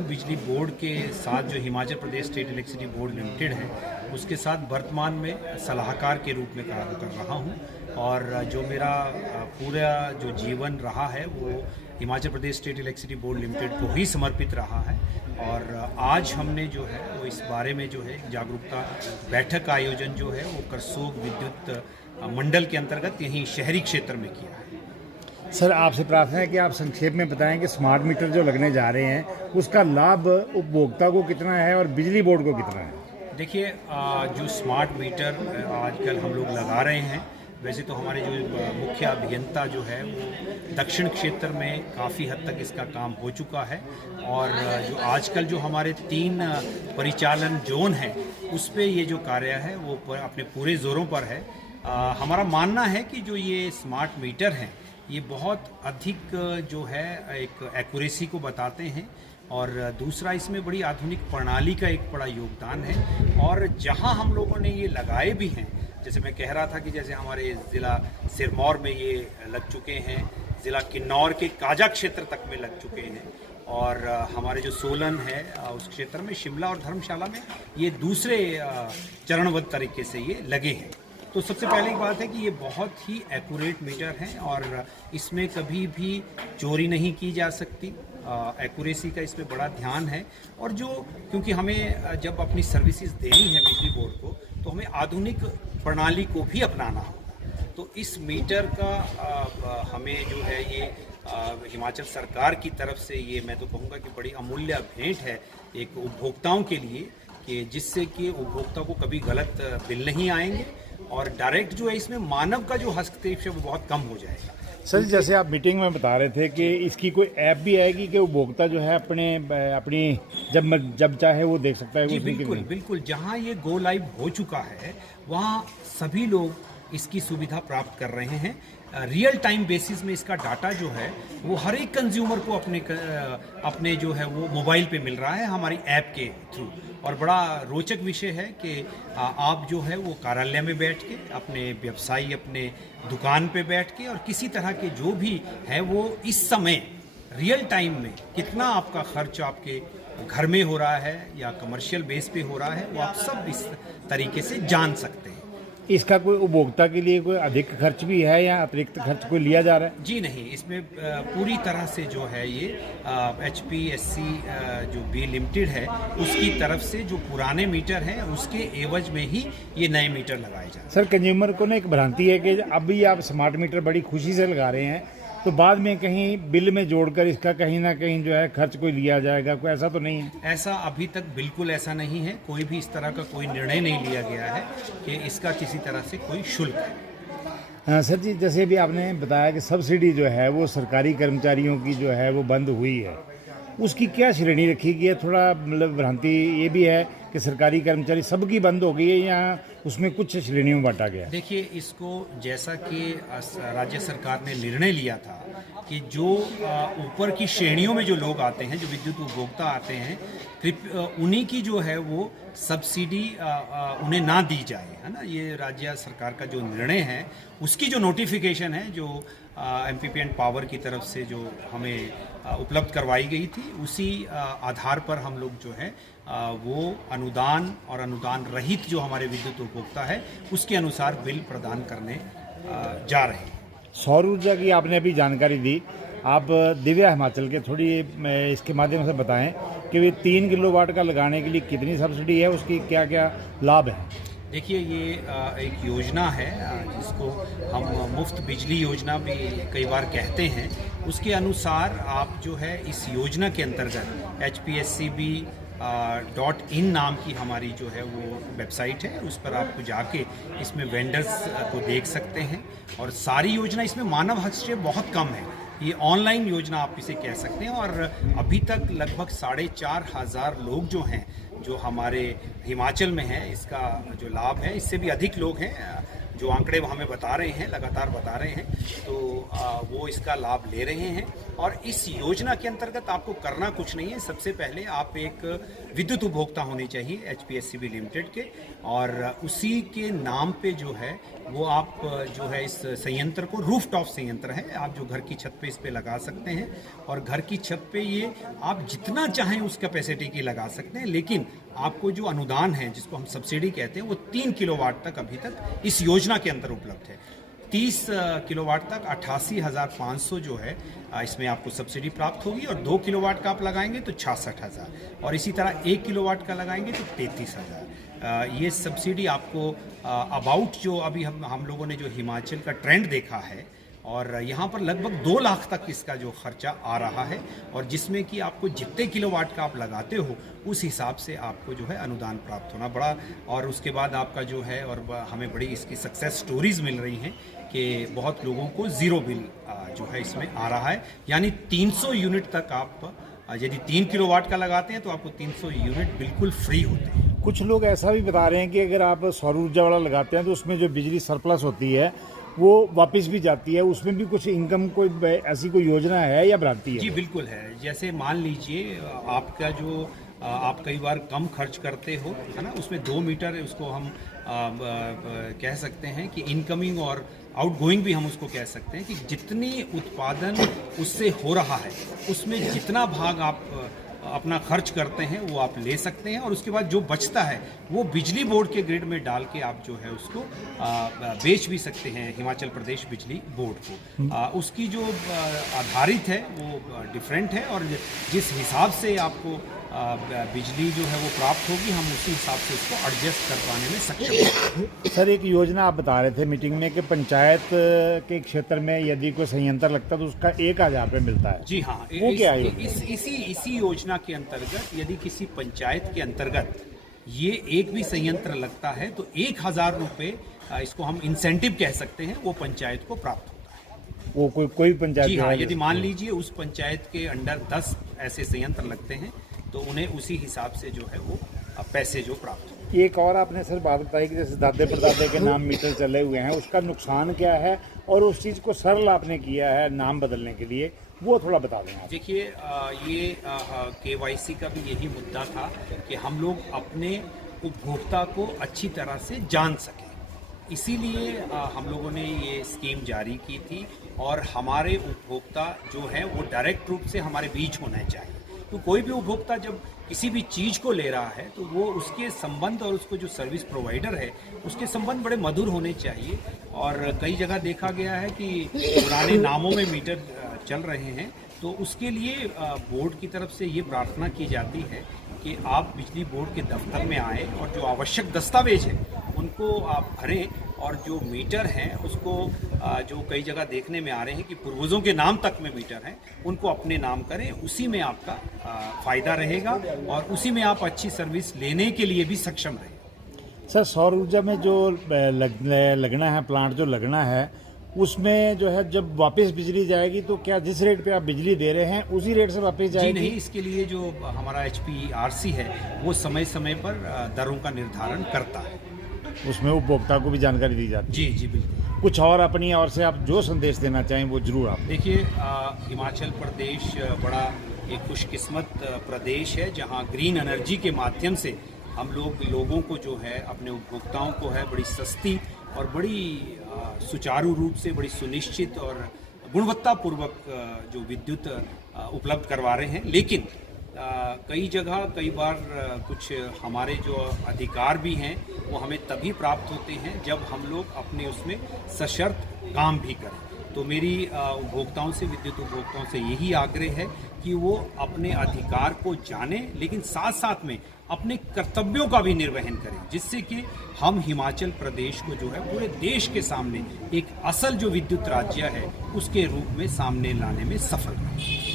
हूँ बिजली बोर्ड के साथ, जो Himachal Pradesh state electricity board limited है, उसके साथ वर्तमान में सलाहकार के रूप में कार्य कर रहा हूँ। और जो मेरा पूरा जो जीवन रहा है वो Himachal Pradesh state electricity board limited को ही समर्पित रहा है। और आज हमने जो है वो इस बारे में जो है जागरूकता बैठक का आयोजन जो है वो करसोग विद्युत मंडल के अंतर्गत यहीं शहरी क्षेत्र में किया है। सर, आपसे प्रार्थना है कि आप संक्षेप में बताएं कि स्मार्ट मीटर जो लगने जा रहे हैं उसका लाभ उपभोक्ता को कितना है और बिजली बोर्ड को कितना है। देखिए, जो स्मार्ट मीटर आजकल हम लोग लगा रहे हैं, वैसे तो हमारे जो मुख्य अभियंता जो है वो दक्षिण क्षेत्र में काफ़ी हद तक इसका काम हो चुका है। और जो आजकल जो हमारे 3 परिचालन जोन हैं उस पे ये जो कार्य है वो अपने पूरे ज़ोरों पर है। हमारा मानना है कि जो ये स्मार्ट मीटर हैं ये बहुत अधिक जो है एक एक्यूरेसी को बताते हैं, और दूसरा इसमें बड़ी आधुनिक प्रणाली का एक बड़ा योगदान है। और जहां हम लोगों ने ये लगाए भी हैं, जैसे मैं कह रहा था कि जैसे हमारे ज़िला सिरमौर में ये लग चुके हैं, ज़िला किन्नौर के काजा क्षेत्र तक में लग चुके हैं, और हमारे जो सोलन है उस क्षेत्र में, शिमला और धर्मशाला में ये दूसरे चरणबद्ध तरीके से ये लगे हैं। तो सबसे पहली बात है कि ये बहुत ही एक्यूरेट मीटर हैं और इसमें कभी भी चोरी नहीं की जा सकती। एक्यूरेसी का इसमें बड़ा ध्यान है। और जो क्योंकि हमें जब अपनी सर्विसेज देनी है बिजली बोर्ड को, तो हमें आधुनिक प्रणाली को भी अपनाना होगा। तो इस मीटर का हमें जो है ये हिमाचल सरकार की तरफ से ये मैं तो कहूँगा कि बड़ी अमूल्य भेंट है एक उपभोक्ताओं के लिए, कि जिससे कि उपभोक्ता को कभी गलत बिल नहीं आएंगे और डायरेक्ट जो है इसमें मानव का जो हस्तक्षेप है वो बहुत कम हो जाएगा। सर, जैसे आप मीटिंग में बता रहे थे कि इसकी कोई ऐप भी आएगी कि उपभोक्ता जो है अपनी जब चाहे वो देख सकता है। जी बिल्कुल बिल्कुल, जहाँ ये गो लाइव हो चुका है वहाँ सभी लोग इसकी सुविधा प्राप्त कर रहे हैं। रियल टाइम बेसिस में इसका डाटा जो है वो हर एक कंज्यूमर को अपने जो है वो मोबाइल पे मिल रहा है हमारी ऐप के थ्रू। और बड़ा रोचक विषय है कि आप जो है वो कार्यालय में बैठ के, अपने व्यवसायी अपने दुकान पे बैठ के, और किसी तरह के जो भी है वो इस समय रियल टाइम में कितना आपका खर्च आपके घर में हो रहा है या कमर्शियल बेस पे हो रहा है, वो आप सब इस तरीके से जान सकते हैं। इसका कोई उपभोक्ता के लिए कोई अधिक खर्च भी है या अतिरिक्त खर्च कोई लिया जा रहा है? जी नहीं, इसमें पूरी तरह से जो है ये HPSC जो बी लिमिटेड है उसकी तरफ से जो पुराने मीटर हैं उसके एवज में ही ये नए मीटर लगाए जा रहे हैं। सर, कंज्यूमर को ना एक भ्रांति है कि अभी आप स्मार्ट मीटर बड़ी खुशी से लगा रहे हैं तो बाद में कहीं बिल में जोड़कर इसका कहीं ना कहीं जो है खर्च कोई लिया जाएगा, कोई ऐसा तो नहीं है? ऐसा अभी तक बिल्कुल ऐसा नहीं है। कोई भी इस तरह का कोई निर्णय नहीं लिया गया है कि इसका किसी तरह से कोई शुल्क है। हाँ सर जी, जैसे भी आपने बताया कि सब्सिडी जो है वो सरकारी कर्मचारियों की जो है वो बंद हुई है, उसकी क्या श्रेणी रखी गई है? थोड़ा मतलब भ्रांति ये भी है कि सरकारी कर्मचारी सबकी बंद हो गई है या उसमें कुछ श्रेणियों में बांटा गया? देखिए, इसको जैसा कि राज्य सरकार ने निर्णय लिया था कि जो ऊपर की श्रेणियों में जो लोग आते हैं, जो विद्युत उपभोक्ता आते हैं, उन्हीं की जो है वो सब्सिडी उन्हें ना दी जाए, है ना। ये राज्य सरकार का जो निर्णय है उसकी जो नोटिफिकेशन है जो MPP एंड पावर की तरफ से जो हमें उपलब्ध करवाई गई थी, उसी आधार पर हम लोग जो है वो अनुदान और अनुदान रहित जो हमारे विद्युत उपभोक्ता है उसके अनुसार बिल प्रदान करने जा रहे हैं। सौर ऊर्जा की आपने अभी जानकारी दी, आप दिव्या हिमाचल के थोड़ी इसके माध्यम से बताएं कि 3 किलोवाट का लगाने के लिए कितनी सब्सिडी है, उसकी क्या क्या लाभ है? देखिए, ये एक योजना है जिसको हम मुफ्त बिजली योजना भी कई बार कहते हैं। उसके अनुसार आप जो है इस योजना के अंतर्गत HPSCB.in नाम की हमारी जो है वो वेबसाइट है, उस पर आपको जाके इसमें वेंडर्स को देख सकते हैं। और सारी योजना इसमें मानव हस्तक्षेप बहुत कम है, ये ऑनलाइन योजना आप इसे कह सकते हैं। और अभी तक लगभग 4,500 लोग जो हैं जो हमारे हिमाचल में हैं इसका जो लाभ है, इससे भी अधिक लोग हैं जो आंकड़े वो हमें बता रहे हैं, लगातार बता रहे हैं, तो वो इसका लाभ ले रहे हैं। और इस योजना के अंतर्गत आपको करना कुछ नहीं है। सबसे पहले आप एक विद्युत उपभोक्ता होने चाहिए HPSCB लिमिटेड के, और उसी के नाम पे जो है वो आप जो है इस संयंत्र को, रूफटॉप संयंत्र है, आप जो घर की छत पे इस पे लगा सकते हैं। और घर की छत पे ये आप जितना चाहें उस कैपेसिटी की लगा सकते हैं, लेकिन आपको जो अनुदान है, जिसको हम सब्सिडी कहते हैं, वो 3 किलोवाट तक अभी तक इस योजना के अंदर उपलब्ध है। 30 किलोवाट तक 88,500 जो है इसमें आपको सब्सिडी प्राप्त होगी, और 2 किलोवाट का आप लगाएंगे तो 66,000, और इसी तरह 1 किलोवाट का लगाएंगे तो 33,000। ये सब्सिडी आपको अबाउट जो अभी हम लोगों ने जो हिमाचल का ट्रेंड देखा है, और यहाँ पर लगभग 2 लाख तक इसका जो खर्चा आ रहा है, और जिसमें कि आपको जितने किलोवाट का आप लगाते हो उस हिसाब से आपको जो है अनुदान प्राप्त होना बड़ा। और उसके बाद आपका जो है, और हमें बड़ी इसकी सक्सेस स्टोरीज मिल रही हैं कि बहुत लोगों को ज़ीरो बिल जो है इसमें आ रहा है। यानी 300 यूनिट तक आप यदि 3 किलोवाट का लगाते हैं तो आपको 300 यूनिट बिल्कुल फ्री होते हैं। कुछ लोग ऐसा भी बता रहे हैं कि अगर आप सौर ऊर्जा वाला लगाते हैं तो उसमें जो बिजली सरप्लस होती है वो वापस भी जाती है, उसमें भी कुछ इनकम कोई ऐसी कोई योजना है या भ्रांति है? जी बिल्कुल है। जैसे मान लीजिए आपका जो आप कई बार कम खर्च करते हो, है ना, उसमें 2 मीटर है, उसको हम कह सकते हैं कि इनकमिंग और आउटगोइंग भी हम उसको कह सकते हैं, कि जितनी उत्पादन उससे हो रहा है उसमें जितना भाग आप अपना खर्च करते हैं वो आप ले सकते हैं, और उसके बाद जो बचता है वो बिजली बोर्ड के ग्रिड में डाल के आप जो है उसको बेच भी सकते हैं हिमाचल प्रदेश बिजली बोर्ड को। उसकी जो आधारित है वो डिफरेंट है, और जिस हिसाब से आपको बिजली जो है वो प्राप्त होगी, हम उसी हिसाब से उसको एडजस्ट कर पाने में सक्षम हैं। सर, एक योजना आप बता रहे थे मीटिंग में कि पंचायत के क्षेत्र में यदि कोई संयंत्र लगता है तो उसका 1,000 रुपये मिलता है। जी हाँ, वो क्या है? इसी योजना के अंतर्गत यदि किसी पंचायत के अंतर्गत ये एक भी संयंत्र लगता है तो 1,000 रुपये, इसको हम इंसेंटिव कह सकते हैं, वो पंचायत को प्राप्त होता है। वो कोई पंचायत? जी हाँ, यदि मान लीजिए उस पंचायत के अंडर 10 ऐसे संयंत्र लगते हैं तो उन्हें उसी हिसाब से जो है वो पैसे जो प्राप्त हो। एक और आपने सर बात बताई कि जैसे दादे परदादे के नाम मीटर चले हुए हैं, उसका नुकसान क्या है, और उस चीज़ को सरल आपने किया है नाम बदलने के लिए, वो थोड़ा बता दें आप। देखिए, ये KYC का भी यही मुद्दा था कि हम लोग अपने उपभोक्ता को अच्छी तरह से जान सकें, इसीलिए हम लोगों ने ये स्कीम जारी की थी। और हमारे उपभोक्ता जो है वो डायरेक्ट रूप से हमारे बीच होना चाहिए। तो कोई भी उपभोक्ता जब किसी भी चीज़ को ले रहा है तो वो उसके संबंध और उसको जो सर्विस प्रोवाइडर है उसके संबंध बड़े मधुर होने चाहिए। और कई जगह देखा गया है कि पुराने नामों में मीटर चल रहे हैं, तो उसके लिए बोर्ड की तरफ से ये प्रार्थना की जाती है कि आप बिजली बोर्ड के दफ्तर में आएँ और जो आवश्यक दस्तावेज हैं उनको आप भरें, और जो मीटर हैं उसको जो कई जगह देखने में आ रहे हैं कि पूर्वजों के नाम तक में मीटर हैं, उनको अपने नाम करें, उसी में आपका फ़ायदा रहेगा और उसी में आप अच्छी सर्विस लेने के लिए भी सक्षम रहें। सर, सौर ऊर्जा में जो लगना है, प्लांट जो लगना है, उसमें जो है जब वापस बिजली जाएगी तो क्या जिस रेट पे आप बिजली दे रहे हैं उसी रेट से वापस जाएगी? जी नहीं, इसके लिए जो हमारा HPRC है वो समय समय पर दरों का निर्धारण करता है, उसमें उपभोक्ता को भी जानकारी दी जाती है। जी जी बिल्कुल। कुछ और अपनी ओर से आप जो संदेश देना चाहें वो जरूर आप। देखिए, हिमाचल प्रदेश बड़ा एक खुशकिस्मत प्रदेश है जहाँ ग्रीन एनर्जी के माध्यम से हम लोगों को जो है, अपने उपभोक्ताओं को है, बड़ी सस्ती और बड़ी सुचारू रूप से, बड़ी सुनिश्चित और गुणवत्तापूर्वक जो विद्युत उपलब्ध करवा रहे हैं। लेकिन कई जगह कई बार कुछ हमारे जो अधिकार भी हैं वो हमें तभी प्राप्त होते हैं जब हम लोग अपने उसमें सशर्त काम भी करें। तो मेरी उपभोक्ताओं से, विद्युत उपभोक्ताओं से यही आग्रह है कि वो अपने अधिकार को जानें, लेकिन साथ साथ में अपने कर्तव्यों का भी निर्वहन करें, जिससे कि हम हिमाचल प्रदेश को जो है पूरे देश के सामने एक असल जो विद्युत राज्य है उसके रूप में सामने लाने में सफल रहें।